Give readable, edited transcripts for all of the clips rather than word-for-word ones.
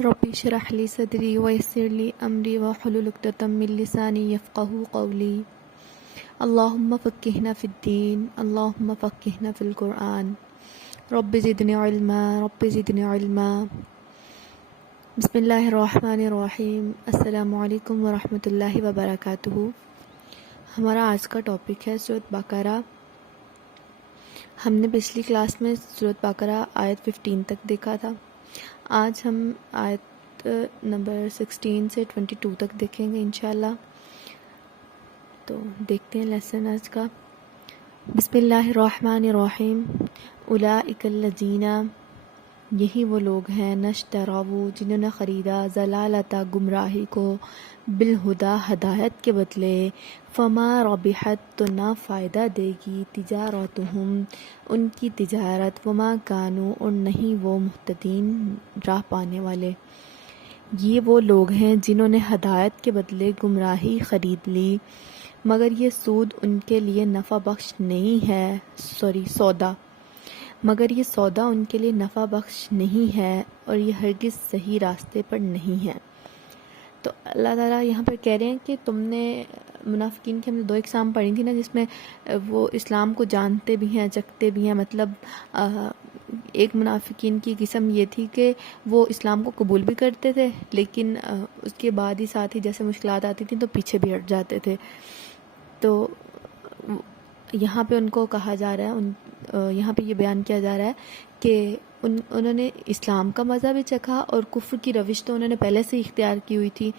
ربی اشرح لی صدری ویسر لی امری واحلل عقدۃ من لسانی یفقہوا قولی اللہم فقہنا فی الدین اللہم فقہنا فی القرآن رب زدنی علما رب زدنی علما۔ بسم اللہ الرحمن الرحیم۔ السلام علیکم ورحمۃ اللہ وبرکاتہ۔ ہمارا آج کا ٹاپک ہے سورۃ بقرہ۔ ہم نے پچھلی کلاس میں سورۃ بقرہ آیت 15 تک دیکھا تھا۔ آج ہم آیت نمبر 16 سے 22 تک دیکھیں گے انشاءاللہ۔ تو دیکھتے ہیں لیسن آج کا۔ بسم اللہ الرحمن الرحیم۔ اولئک الذین، یہی وہ لوگ ہیں، نشتراؤ، جنہوں نے خریدا، ضلالۃ، گمراہی کو، بالہدا، ہدایت کے بدلے، فما ربحت، تو نہ فائدہ دے گی، تجارتہم، ان کی تجارت، وما کانوا، اور نہیں وہ مہتدین، راہ پانے والے۔ یہ وہ لوگ ہیں جنہوں نے ہدایت کے بدلے گمراہی خرید لی، مگر یہ سود ان کے لیے نفع بخش نہیں ہے، مگر یہ سودا ان کے لیے نفع بخش نہیں ہے، اور یہ ہرگز صحیح راستے پر نہیں ہے۔ تو اللہ تعالیٰ یہاں پر کہہ رہے ہیں کہ تم نے منافقین کی، ہم نے 2 اقسام پڑھی تھی نا، جس میں وہ اسلام کو جانتے بھی ہیں، چکھتے بھی ہیں۔ مطلب ایک منافقین کی قسم یہ تھی کہ وہ اسلام کو قبول بھی کرتے تھے، لیکن اس کے بعد ہی ساتھ ہی جیسے مشکلات آتی تھیں تو پیچھے بھی ہٹ جاتے تھے۔ تو یہاں پہ ان کو کہا جا رہا ہے، یہاں پہ یہ بیان کیا جا رہا ہے کہ انہوں نے اسلام کا مزہ بھی چکھا، اور کفر کی روش تو انہوں نے پہلے سے اختیار کی ہوئی تھی۔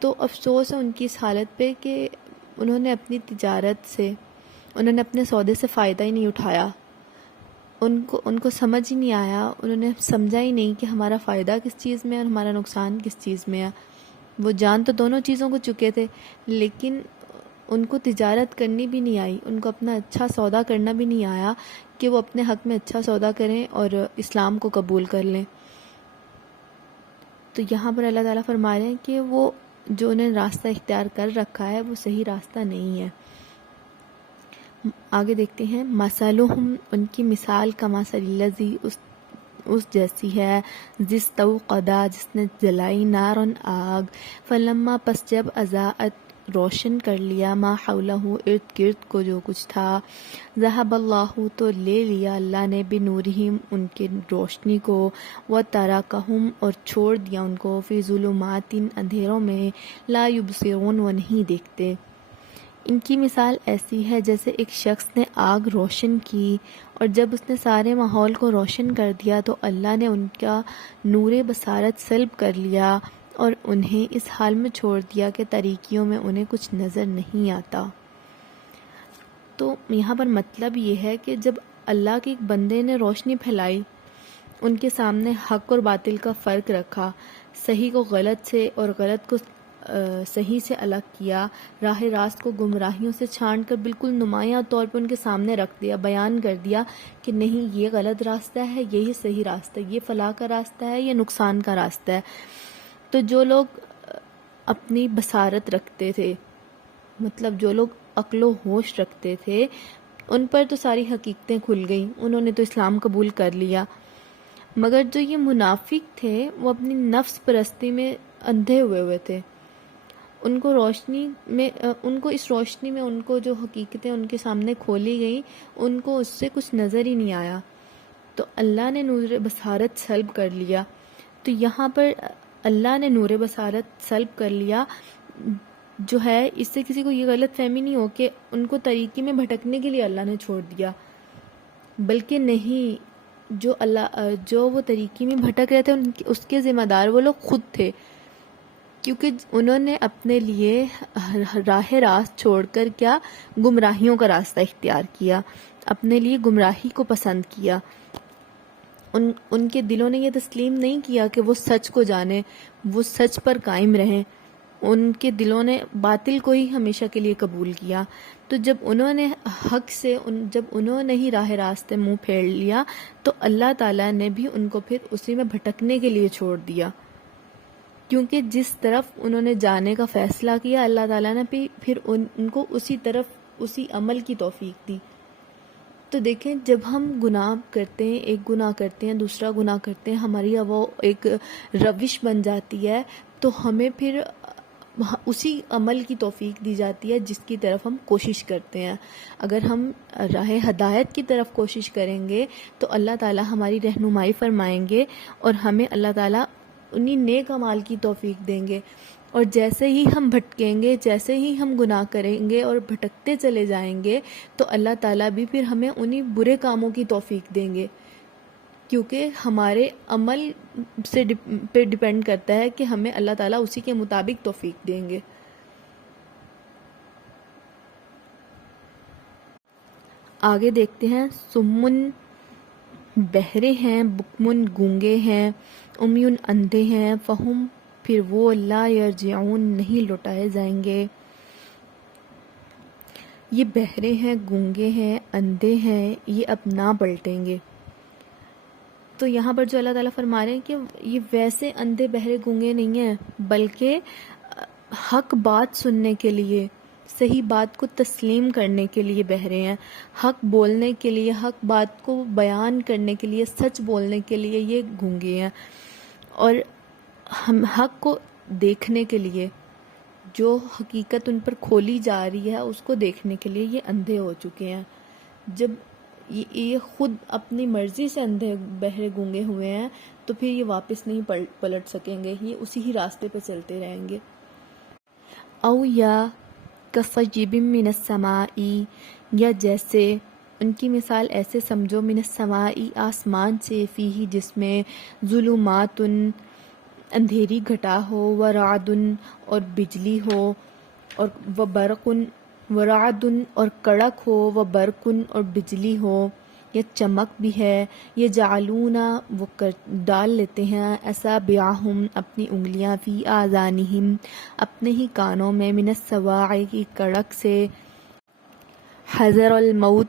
تو افسوس ہے ان کی اس حالت پہ کہ انہوں نے اپنی تجارت سے، انہوں نے اپنے سودے سے فائدہ ہی نہیں اٹھایا۔ ان کو سمجھ ہی نہیں آیا، انہوں نے سمجھا ہی نہیں کہ ہمارا فائدہ کس چیز میں ہے اور ہمارا نقصان کس چیز میں ہے۔ وہ جان تو دونوں چیزوں کو چکے تھے، لیکن ان کو تجارت کرنی بھی نہیں آئی، ان کو اپنا اچھا سودا کرنا بھی نہیں آیا کہ وہ اپنے حق میں اچھا سودا کریں اور اسلام کو قبول کر لیں۔ تو یہاں پر اللہ تعالیٰ فرما رہے ہیں کہ وہ جو انہیں راستہ اختیار کر رکھا ہے وہ صحیح راستہ نہیں ہے۔ آگے دیکھتے ہیں، مثلہم، ان کی مثال، کمثل الذی، اس جیسی ہے، جس توقدا، جس نے جلائی، نارن، آگ، فلما، پس جب، اضاءت، روشن کر لیا، ما حولہ، ارد گرد کو جو کچھ تھا، ذہب اللہ، تو لے لیا اللہ نے، بنورہم، ان کے روشنی کو، وترکہم، اور چھوڑ دیا ان کو، فی ظلمات، اندھیروں میں، لا یبصرون، وہ نہیں دیکھتے۔ ان کی مثال ایسی ہے جیسے ایک شخص نے آگ روشن کی، اور جب اس نے سارے ماحول کو روشن کر دیا تو اللہ نے ان کا نور بصارت سلب کر لیا، اور انہیں اس حال میں چھوڑ دیا کہ تاریکیوں میں انہیں کچھ نظر نہیں آتا۔ تو یہاں پر مطلب یہ ہے کہ جب اللہ کے ایک بندے نے روشنی پھیلائی، ان کے سامنے حق اور باطل کا فرق رکھا، صحیح کو غلط سے اور غلط کو صحیح سے الگ کیا، راہ راست کو گمراہیوں سے چھانٹ کر بالکل نمایاں طور پر ان کے سامنے رکھ دیا، بیان کر دیا کہ نہیں، یہ غلط راستہ ہے، یہی صحیح راستہ ہے، یہ فلاح کا راستہ ہے، یہ نقصان کا راستہ ہے۔ تو جو لوگ اپنی بصارت رکھتے تھے، مطلب جو لوگ عقل و ہوش رکھتے تھے، ان پر تو ساری حقیقتیں کھل گئیں، انہوں نے تو اسلام قبول کر لیا۔ مگر جو یہ منافق تھے، وہ اپنی نفس پرستی میں اندھے ہوئے تھے۔ ان کو اس روشنی میں ان کو جو حقیقتیں ان کے سامنے کھولی گئیں، ان کو اس سے کچھ نظر ہی نہیں آیا۔ تو اللہ نے نور بصارت سلب کر لیا۔ تو یہاں پر اللہ نے نور بصارت سلب کر لیا جو ہے، اس سے کسی کو یہ غلط فہمی نہیں ہو کہ ان کو طریقے میں بھٹکنے کے لیے اللہ نے چھوڑ دیا، بلکہ نہیں، جو وہ طریقے میں بھٹک رہے تھے اس کے ذمہ دار وہ لوگ خود تھے، کیونکہ انہوں نے اپنے لیے راہ راست چھوڑ کر کیا، گمراہیوں کا راستہ اختیار کیا، اپنے لیے گمراہی کو پسند کیا۔ ان کے دلوں نے یہ تسلیم نہیں کیا کہ وہ سچ کو جانیں، وہ سچ پر قائم رہیں، ان کے دلوں نے باطل کو ہی ہمیشہ کے لیے قبول کیا۔ تو جب انہوں نے حق سے، جب انہوں نے ہی راہ راستے منہ پھیر لیا، تو اللہ تعالیٰ نے بھی ان کو پھر اسی میں بھٹکنے کے لیے چھوڑ دیا، کیونکہ جس طرف انہوں نے جانے کا فیصلہ کیا، اللہ تعالیٰ نے پھر ان کو اسی طرف، اسی عمل کی توفیق دی۔ تو دیکھیں جب ہم گناہ کرتے ہیں، ایک گناہ کرتے ہیں، دوسرا گناہ کرتے ہیں، ہماری وہ ایک روش بن جاتی ہے، تو ہمیں پھر اسی عمل کی توفیق دی جاتی ہے جس کی طرف ہم کوشش کرتے ہیں۔ اگر ہم راہ ہدایت کی طرف کوشش کریں گے تو اللہ تعالی ہماری رہنمائی فرمائیں گے اور ہمیں اللہ تعالی انہی نیک اعمال کی توفیق دیں گے۔ اور جیسے ہی ہم بھٹکیں گے، جیسے ہی ہم گناہ کریں گے اور بھٹکتے چلے جائیں گے، تو اللہ تعالیٰ بھی پھر ہمیں انہی برے کاموں کی توفیق دیں گے، کیونکہ ہمارے عمل سے پہ ڈیپینڈ کرتا ہے کہ ہمیں اللہ تعالیٰ اسی کے مطابق توفیق دیں گے۔ آگے دیکھتے ہیں، سمن بہرے ہیں، بکمن گونگے ہیں، امیون اندھے ہیں، فہم پھر وہ لا یرجعون نہیں لوٹائے جائیں گے۔ یہ بہرے ہیں، گونگے ہیں، اندھے ہیں، یہ اب نہ پلٹیں گے۔ تو یہاں پر جو اللہ تعالیٰ فرما رہے ہیں کہ یہ ویسے اندھے بہرے گونگے نہیں ہیں، بلکہ حق بات سننے کے لیے، صحیح بات کو تسلیم کرنے کے لیے بہرے ہیں، حق بولنے کے لیے، حق بات کو بیان کرنے کے لیے، سچ بولنے کے لیے یہ گونگے ہیں، اور ہم حق کو دیکھنے کے لیے، جو حقیقت ان پر کھولی جا رہی ہے اس کو دیکھنے کے لیے یہ اندھے ہو چکے ہیں۔ جب یہ خود اپنی مرضی سے اندھے بہرے گونگے ہوئے ہیں تو پھر یہ واپس نہیں پلٹ سکیں گے، یہ اسی ہی راستے پہ چلتے رہیں گے۔ او یا کصیب من السماء، یا جیسے ان کی مثال ایسے سمجھو، من السماء آسمان سے، فیہ جس میں، ظلمات اندھیری گھٹا ہو، ورعد اور بجلی ہو، اور وبرق ورعد اور کڑک ہو، وبرق اور بجلی ہو، یا چمک بھی ہے، یہ جعلون وہ ڈال لیتے ہیں، اصابعہم اپنی انگلیاں، فی آذانہم اپنے ہی کانوں میں، من السواع کی کڑک سے، حذر الموت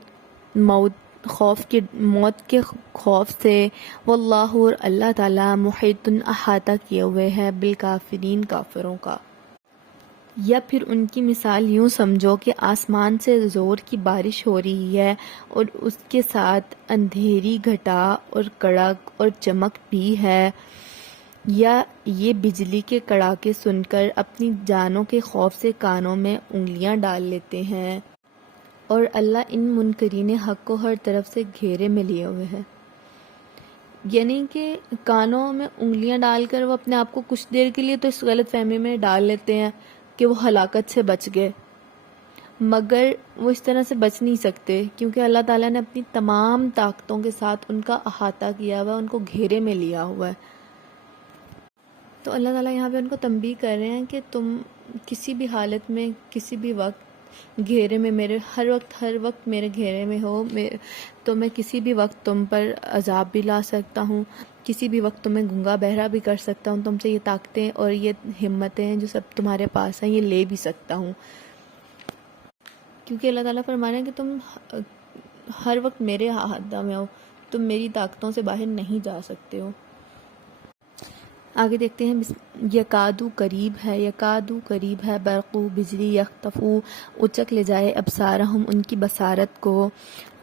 موت کے خوف سے، واللہ اور اللہ تعالی محیط احاطہ کیے ہوئے ہے بالکافرین کافروں کا۔ یا پھر ان کی مثال یوں سمجھو کہ آسمان سے زور کی بارش ہو رہی ہے اور اس کے ساتھ اندھیری گھٹا اور کڑک اور چمک بھی ہے، یا یہ بجلی کے کڑاکے سن کر اپنی جانوں کے خوف سے کانوں میں انگلیاں ڈال لیتے ہیں، اور اللہ ان منکرین حق کو ہر طرف سے گھیرے میں لیے ہوئے ہے۔ یعنی کہ کانوں میں انگلیاں ڈال کر وہ اپنے آپ کو کچھ دیر کے لیے تو اس غلط فہمی میں ڈال لیتے ہیں کہ وہ ہلاکت سے بچ گئے، مگر وہ اس طرح سے بچ نہیں سکتے، کیونکہ اللہ تعالیٰ نے اپنی تمام طاقتوں کے ساتھ ان کا احاطہ کیا ہوا ہے، ان کو گھیرے میں لیا ہوا ہے۔ تو اللہ تعالیٰ یہاں پہ ان کو تنبیہ کر رہے ہیں کہ تم کسی بھی حالت میں، کسی بھی وقت گھیرے میں میرے، ہر وقت میرے گھیرے میں ہو، تو میں کسی بھی وقت تم پر عذاب بھی لا سکتا ہوں، کسی بھی وقت تمہیں گنگا بہرا بھی کر سکتا ہوں، تم سے یہ طاقتیں اور یہ ہمتیں جو سب تمہارے پاس ہیں یہ لے بھی سکتا ہوں، کیونکہ اللہ تعالیٰ فرما رہے ہیں کہ تم ہر وقت میرے احاطہ میں ہو، تم میری طاقتوں سے باہر نہیں جا سکتے ہو۔ آگے دیکھتے ہیں، یکادو قریب ہے، برقو بجلی، یخطفو اچک لے جائے، ابصارہم ان کی بصارت کو،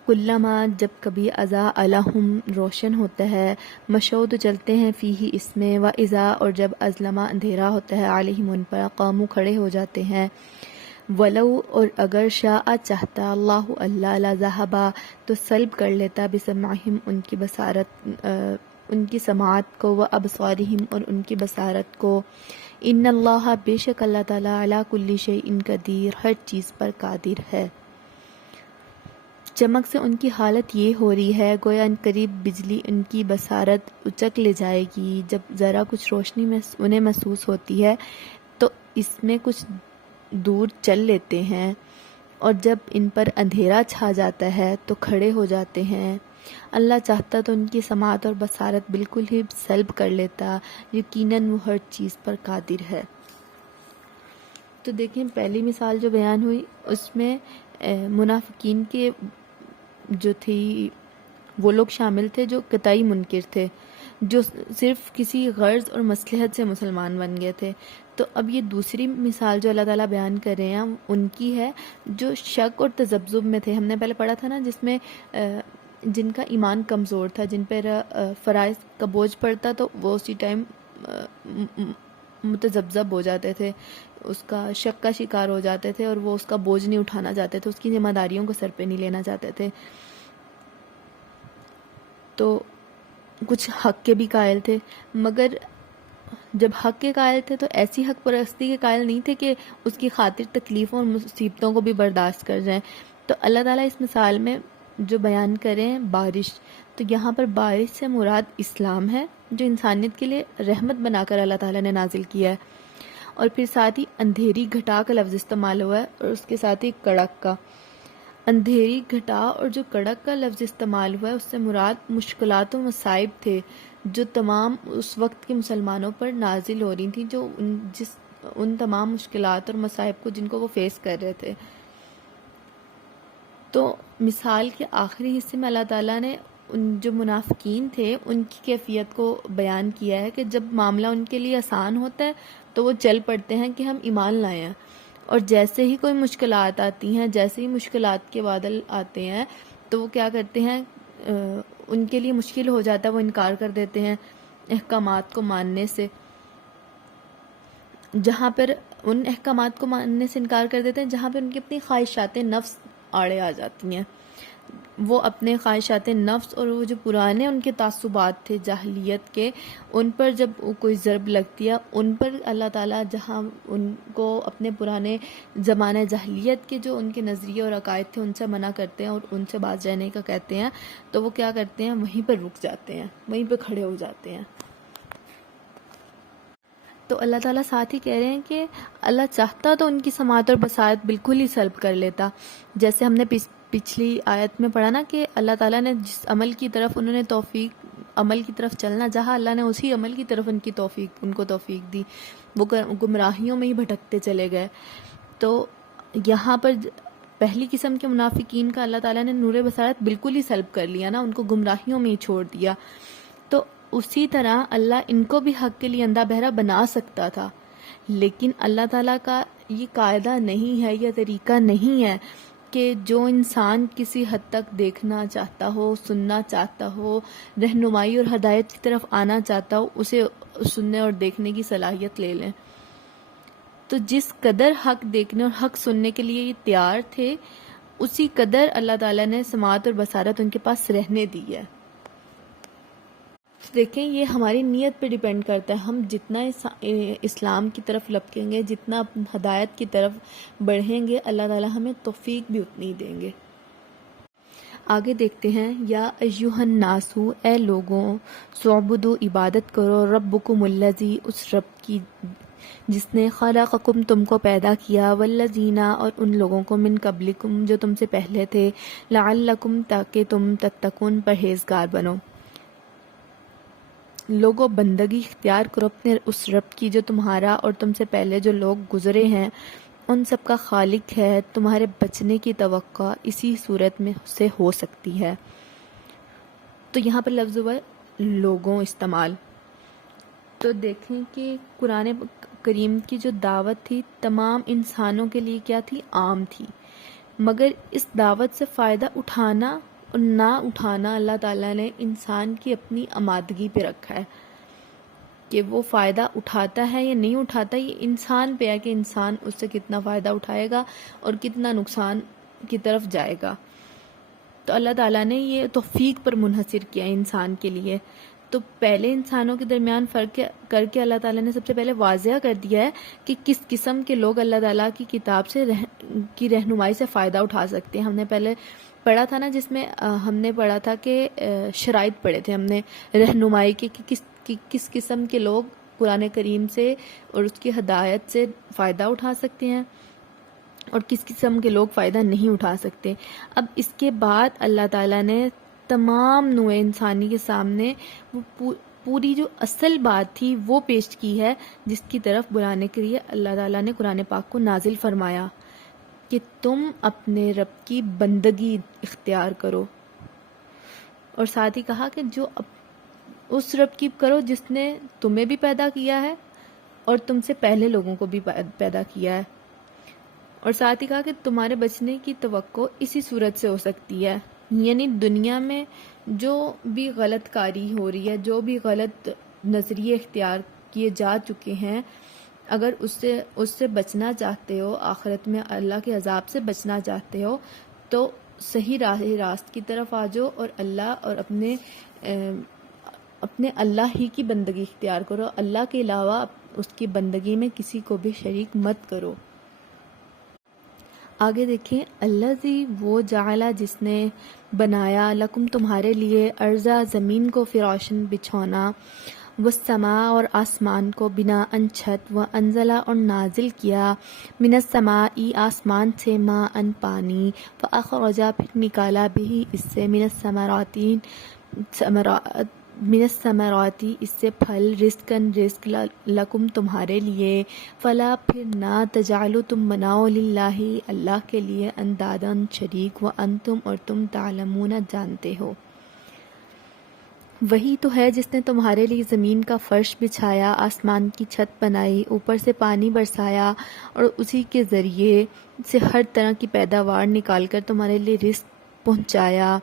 کلما جب کبھی، اضاء لہم روشن ہوتا ہے، مشوا تو چلتے ہیں، فیہ اس میں، و اذا اور جب اظلما اندھیرا ہوتا ہے، علیہم ان پر، قاموا کھڑے ہو جاتے ہیں، ولو اور اگر شاء چاہتا اللہ لذہبا تو سلب کر لیتا، بسمعہم ان کی بصارت، ان کی سماعت کو، و ابصارہم اور ان کی بصارت کو، ان اللہ بے شک اللہ تعالی علی کل شیء قدیر ہر چیز پر قادر ہے۔ چمک سے ان کی حالت یہ ہو رہی ہے گویا ان قریب بجلی ان کی بصارت اچک لے جائے گی، جب ذرا کچھ روشنی میں انہیں محسوس ہوتی ہے تو اس میں کچھ دور چل لیتے ہیں، اور جب ان پر اندھیرا چھا جاتا ہے تو کھڑے ہو جاتے ہیں۔ اللہ چاہتا تو ان کی سماعت اور بصارت بالکل ہی سلب کر لیتا، یقیناً وہ ہر چیز پر قادر ہے۔ تو دیکھیں پہلی مثال جو بیان ہوئی اس میں منافقین کے جو تھی وہ لوگ شامل تھے جو قطعی منکر تھے، جو صرف کسی غرض اور مصلحت سے مسلمان بن گئے تھے. تو اب یہ دوسری مثال جو اللہ تعالیٰ بیان کر رہے ہیں ان کی ہے جو شک اور تذبذب میں تھے. ہم نے پہلے پڑھا تھا نا جس میں جن کا ایمان کمزور تھا، جن پر فرائض کا بوجھ پڑتا تو وہ اسی ٹائم متذبذب ہو جاتے تھے، اس کا شک کا شکار ہو جاتے تھے اور وہ اس کا بوجھ نہیں اٹھانا چاہتے تھے، اس کی ذمہ داریوں کو سر پہ نہیں لینا چاہتے تھے. تو کچھ حق کے بھی قائل تھے، مگر جب حق کے قائل تھے تو ایسی حق پرستی کے قائل نہیں تھے کہ اس کی خاطر تکلیفوں اور مصیبتوں کو بھی برداشت کر جائیں. تو اللہ تعالیٰ اس مثال میں جو بیان کریں بارش، تو یہاں پر بارش سے مراد اسلام ہے جو انسانیت کے لیے رحمت بنا کر اللہ تعالیٰ نے نازل کیا ہے. اور پھر ساتھ ہی اندھیری گھٹا کا لفظ استعمال ہوا ہے اور اس کے ساتھ ہی کڑک کا. اندھیری گھٹا اور جو کڑک کا لفظ استعمال ہوا ہے اس سے مراد مشکلات و مصائب تھے جو تمام اس وقت کے مسلمانوں پر نازل ہو رہی تھیں، جو ان تمام مشکلات اور مصائب کو جن کو وہ فیس کر رہے تھے. تو مثال کے آخری حصے میں اللہ تعالیٰ نے ان جو منافقین تھے ان کی کیفیت کو بیان کیا ہے کہ جب معاملہ ان کے لیے آسان ہوتا ہے تو وہ چل پڑتے ہیں کہ ہم ایمان لائے ہیں، اور جیسے ہی کوئی مشکلات آتی ہیں، جیسے ہی مشکلات کے بادل آتے ہیں تو وہ کیا کرتے ہیں، ان کے لیے مشکل ہو جاتا ہے، وہ انکار کر دیتے ہیں احکامات کو ماننے سے. جہاں پر ان احکامات کو ماننے سے انکار کر دیتے ہیں جہاں پر ان کی اپنی خواہشات نفس آڑے آ جاتی ہیں. وہ اپنے خواہشات نفس اور وہ جو پرانے ان کے تعصبات تھے جاہلیت کے، ان پر جب کوئی ضرب لگتی ہے، ان پر اللہ تعالیٰ جہاں ان کو اپنے پرانے زمانہ جاہلیت کے جو ان کے نظریے اور عقائد تھے ان سے منع کرتے ہیں اور ان سے باز رہنے کا کہتے ہیں، تو وہ کیا کرتے ہیں، وہیں پر رک جاتے ہیں، وہیں پہ کھڑے ہو جاتے ہیں. تو اللہ تعالیٰ ساتھ ہی کہہ رہے ہیں کہ اللہ چاہتا تو ان کی سماعت اور بصارت بالکل ہی سلب کر لیتا. جیسے ہم نے پچھلی آیت میں پڑھا نا کہ اللہ تعالیٰ نے جس عمل کی طرف انہوں نے عمل کی طرف چلنا جہاں اللہ نے اسی عمل کی طرف ان کو توفیق دی، وہ گمراہیوں میں ہی بھٹکتے چلے گئے. تو یہاں پر پہلی قسم کے منافقین کا اللہ تعالیٰ نے نور بصارت بالکل ہی سلب کر لیا نا، ان کو گمراہیوں میں ہی چھوڑ دیا. تو اسی طرح اللہ ان کو بھی حق کے لیے اندھا بہرا بنا سکتا تھا، لیکن اللہ تعالیٰ کا یہ قاعدہ نہیں ہے، یہ طریقہ نہیں ہے کہ جو انسان کسی حد تک دیکھنا چاہتا ہو، سننا چاہتا ہو، رہنمائی اور ہدایت کی طرف آنا چاہتا ہو، اسے سننے اور دیکھنے کی صلاحیت لے لیں. تو جس قدر حق دیکھنے اور حق سننے کے لیے یہ تیار تھے، اسی قدر اللہ تعالیٰ نے سماعت اور بصارت ان کے پاس رہنے دی ہے. دیکھیں یہ ہماری نیت پہ ڈیپینڈ کرتا ہے، ہم جتنا اسلام کی طرف لپکیں گے، جتنا ہدایت کی طرف بڑھیں گے، اللہ تعالیٰ ہمیں توفیق بھی اتنی دیں گے. آگے دیکھتے ہیں، یا ایھا الناس، اے لوگوں، سعبدوا عبادت کرو، ربکم الذی، اس رب کی جس نے خلقکم تم کو پیدا کیا، والذین اور ان لوگوں کو من قبلکم جو تم سے پہلے تھے، لعلکم تاکہ تم تتقون پرہیزگار بنو. لوگوں بندگی اختیار کرو اپنے اس رب کی جو تمہارا اور تم سے پہلے جو لوگ گزرے ہیں ان سب کا خالق ہے. تمہارے بچنے کی توقع اسی صورت میں سے ہو سکتی ہے. تو یہاں پر لفظ ہوا لوگوں استعمال. تو دیکھیں کہ قرآن کریم کی جو دعوت تھی تمام انسانوں کے لیے کیا تھی، عام تھی، مگر اس دعوت سے فائدہ اٹھانا اور نہ اٹھانا اللہ تعالیٰ نے انسان کی اپنی آمادگی پہ رکھا ہے کہ وہ فائدہ اٹھاتا ہے یا نہیں اٹھاتا. یہ انسان پہ ہے کہ انسان اس سے کتنا فائدہ اٹھائے گا اور کتنا نقصان کی طرف جائے گا. تو اللہ تعالیٰ نے یہ توفیق پر منحصر کیا انسان کے لیے. تو پہلے انسانوں کے درمیان فرق کر کے اللہ تعالیٰ نے سب سے پہلے واضح کر دیا ہے کہ کس قسم کے لوگ اللہ تعالیٰ کی کتاب سے کی رہنمائی سے فائدہ اٹھا سکتے ہیں. ہم نے پہلے پڑھا تھا نا جس میں ہم نے پڑھا تھا کہ شرائط پڑھے تھے ہم نے رہنمائی کے کہ کس قسم کے لوگ قرآن کریم سے اور اس کی ہدایت سے فائدہ اٹھا سکتے ہیں اور کس قسم کے لوگ فائدہ نہیں اٹھا سکتے. اب اس کے بعد اللہ تعالیٰ نے تمام نوع انسانی کے سامنے وہ پوری جو اصل بات تھی وہ پیش کی ہے جس کی طرف بلانے کے لیے اللہ تعالیٰ نے قرآن پاک کو نازل فرمایا کہ تم اپنے رب کی بندگی اختیار کرو. اور ساتھ ہی کہا کہ جو اس رب کی کرو جس نے تمہیں بھی پیدا کیا ہے اور تم سے پہلے لوگوں کو بھی پیدا کیا ہے. اور ساتھ ہی کہا کہ تمہارے بچنے کی توقع اسی صورت سے ہو سکتی ہے، یعنی دنیا میں جو بھی غلط کاری ہو رہی ہے، جو بھی غلط نظریے اختیار کیے جا چکے ہیں، اگر اس سے بچنا چاہتے ہو، آخرت میں اللہ کے عذاب سے بچنا چاہتے ہو، تو صحیح راست کی طرف آ جاؤ اور اللہ اور اپنے اللہ ہی کی بندگی اختیار کرو. اللہ کے علاوہ اس کی بندگی میں کسی کو بھی شریک مت کرو. آگے دیکھیں، الذی وہ جعلا جس نے بنایا لکم تمہارے لیے ارضا زمین کو فراشن بچھونا، والسماء اور آسمان کو بناءً چھت، وانزلا اور نازل کیا من السماء آسمان سے ماءً پانی، فاخرجا پھر نکالا بھی اس سے من الثمراتی اس سے پھل، رزقاً رزق لکم تمہارے لیے، فلا پھر نہ تجعلوا تم بناؤ للہ اللہ کے لیے انداداً شریک، وانتم اور تم تعلمون جانتے ہو. وہی تو ہے جس نے تمہارے لیے زمین کا فرش بچھایا، آسمان کی چھت بنائی، اوپر سے پانی برسایا اور اسی کے ذریعے سے ہر طرح کی پیداوار نکال کر تمہارے لیے رزق پہنچایا.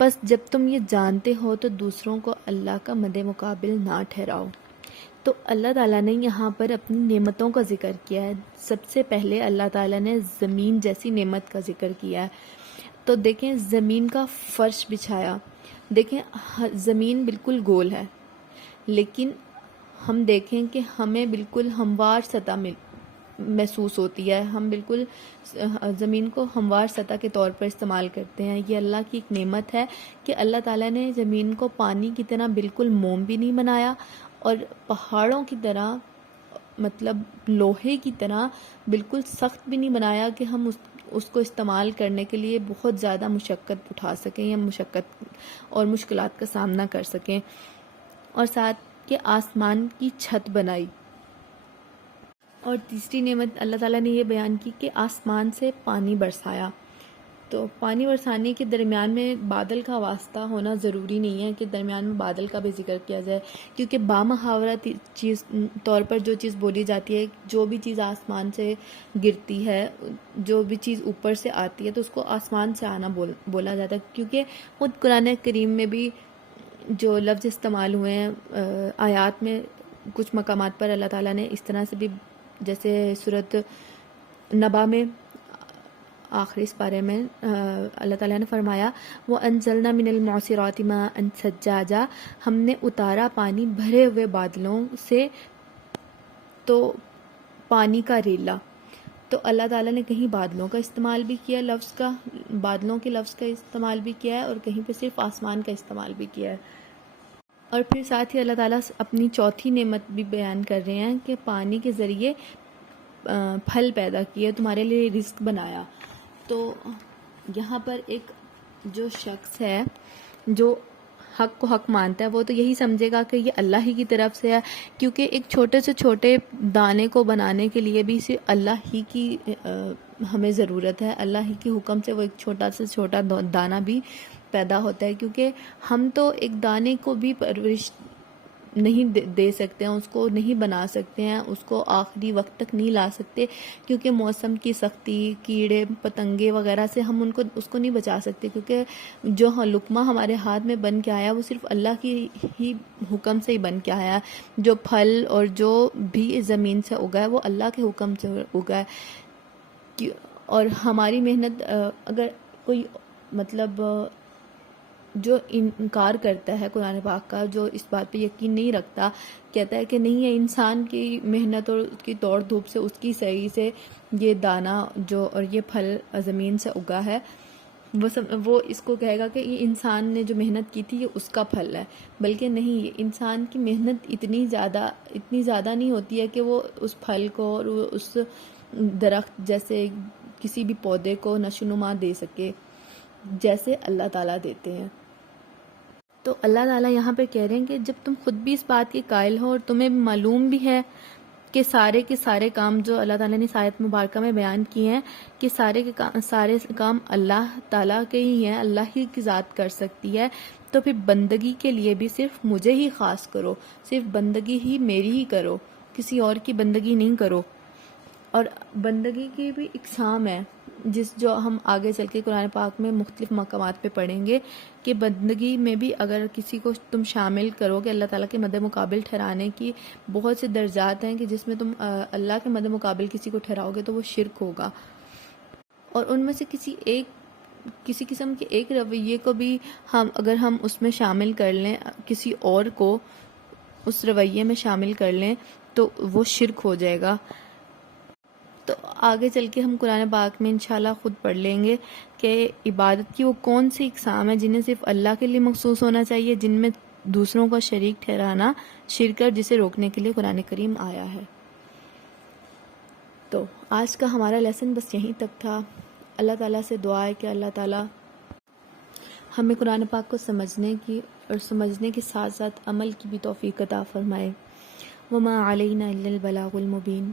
بس جب تم یہ جانتے ہو تو دوسروں کو اللہ کا مد مقابل نہ ٹھہراؤ. تو اللہ تعالیٰ نے یہاں پر اپنی نعمتوں کا ذکر کیا ہے. سب سے پہلے اللہ تعالیٰ نے زمین جیسی نعمت کا ذکر کیا ہے. تو دیکھیں زمین کا فرش بچھایا. دیکھیں زمین بالکل گول ہے، لیکن ہم دیکھیں کہ ہمیں بالکل ہموار سطح محسوس ہوتی ہے. ہم بالکل زمین کو ہموار سطح کے طور پر استعمال کرتے ہیں. یہ اللہ کی ایک نعمت ہے کہ اللہ تعالیٰ نے زمین کو پانی کی طرح بالکل موم بھی نہیں بنایا اور پہاڑوں کی طرح مطلب لوہے کی طرح بالکل سخت بھی نہیں بنایا کہ ہم اس کو استعمال کرنے کے لیے بہت زیادہ مشقت اٹھا سکیں یا مشقت اور مشکلات کا سامنا کر سکیں. اور ساتھ کہ آسمان کی چھت بنائی. اور تیسری نعمت اللہ تعالیٰ نے یہ بیان کی کہ آسمان سے پانی برسایا. تو پانی برسانے کے درمیان میں بادل کا واسطہ ہونا ضروری نہیں ہے کہ درمیان میں بادل کا بھی ذکر کیا جائے، کیونکہ بامحاورہ چیز طور پر جو چیز بولی جاتی ہے، جو بھی چیز آسمان سے گرتی ہے، جو بھی چیز اوپر سے آتی ہے تو اس کو آسمان سے آنا بولا جاتا ہے. کیونکہ خود قرآن کریم میں بھی جو لفظ استعمال ہوئے ہیں آیات میں، کچھ مقامات پر اللہ تعالیٰ نے اس طرح سے بھی، جیسے سورۃ نبا میں آخری اس پارے میں اللہ تعالیٰ نے فرمایا وَأَنزَلْنَا مِنَ الْمُعْصِرَاتِ مَاءً ثَجَّاجًا، ہم نے اتارا پانی بھرے ہوئے بادلوں سے، تو پانی کا ریلا. تو اللہ تعالیٰ نے کہیں بادلوں کا استعمال بھی کیا، لفظ کا، بادلوں کے لفظ کا استعمال بھی کیا ہے، اور کہیں پہ صرف آسمان کا استعمال بھی کیا ہے. اور پھر ساتھ ہی اللہ تعالیٰ اپنی چوتھی نعمت بھی بیان کر رہے ہیں کہ پانی کے ذریعے پھل پیدا کیے، تمہارے لیے رزق بنایا. تو یہاں پر ایک جو شخص ہے جو حق کو حق مانتا ہے وہ تو یہی سمجھے گا کہ یہ اللہ ہی کی طرف سے ہے، کیونکہ ایک چھوٹے سے چھوٹے دانے کو بنانے کے لیے بھی صرف اللہ ہی کی ہمیں ضرورت ہے. اللہ ہی کے حکم سے وہ ایک چھوٹا سے چھوٹا دانہ بھی پیدا ہوتا ہے. کیونکہ ہم تو ایک دانے کو بھی پرورش نہیں دے سکتے ہیں، اس کو نہیں بنا سکتے ہیں، اس کو آخری وقت تک نہیں لا سکتے، کیونکہ موسم کی سختی، کیڑے پتنگے وغیرہ سے ہم اس کو نہیں بچا سکتے. کیونکہ جو لقمہ ہمارے ہاتھ میں بن کے آیا وہ صرف اللہ کی ہی حکم سے ہی بن کے آیا. جو پھل اور جو بھی زمین سے اگا ہے وہ اللہ کے حکم سے اگا ہے. اور ہماری محنت، اگر کوئی مطلب جو انکار کرتا ہے قرآن پاک کا، جو اس بات پہ یقین نہیں رکھتا، کہتا ہے کہ نہیں ہے انسان کی محنت اور اس کی دوڑ دھوپ سے، اس کی صحیح سے یہ دانہ جو اور یہ پھل زمین سے اگا ہے، وہ اس کو کہے گا کہ یہ انسان نے جو محنت کی تھی یہ اس کا پھل ہے. بلکہ نہیں، یہ انسان کی محنت اتنی زیادہ نہیں ہوتی ہے کہ وہ اس پھل کو اور اس درخت جیسے کسی بھی پودے کو نشوونما دے سکے جیسے اللہ تعالیٰ دیتے ہیں. تو اللہ تعالیٰ یہاں پہ کہہ رہے ہیں کہ جب تم خود بھی اس بات کے قائل ہو اور تمہیں معلوم بھی ہے کہ سارے کے سارے کام جو اللہ تعالیٰ نے آیت مبارکہ میں بیان کیے ہیں کہ سارے کام اللہ تعالیٰ کے ہی ہیں، اللہ ہی کی ذات کر سکتی ہے، تو پھر بندگی کے لیے بھی صرف مجھے ہی خاص کرو، صرف بندگی ہی میری ہی کرو، کسی اور کی بندگی نہیں کرو۔ اور بندگی کی بھی اقسام ہے، جو ہم آگے چل کے قرآن پاک میں مختلف مقامات پہ پڑھیں گے کہ بندگی میں بھی اگر کسی کو تم شامل کرو گے اللہ تعالیٰ کے مد مقابل ٹھہرانے کی بہت سے درجات ہیں کہ جس میں تم اللہ کے مد مقابل کسی کو ٹھہراؤ گے تو وہ شرک ہوگا، اور ان میں سے کسی قسم کے ایک رویے کو بھی اگر ہم اس میں شامل کر لیں، کسی اور کو اس رویے میں شامل کر لیں تو وہ شرک ہو جائے گا۔ تو آگے چل کے ہم قرآن پاک میں انشاءاللہ خود پڑھ لیں گے کہ عبادت کی وہ کون سی اقسام ہیں جنہیں صرف اللہ کے لیے مخصوص ہونا چاہیے، جن میں دوسروں کا شریک ٹھہرانا شرک ہے، جسے روکنے کے لیے قرآن کریم آیا ہے۔ تو آج کا ہمارا لیسن بس یہیں تک تھا۔ اللہ تعالیٰ سے دعا ہے کہ اللہ تعالیٰ ہمیں قرآن پاک کو سمجھنے کی اور سمجھنے کے ساتھ ساتھ عمل کی بھی توفیق عطا فرمائے۔ وما علینا الا البلاغ المبین۔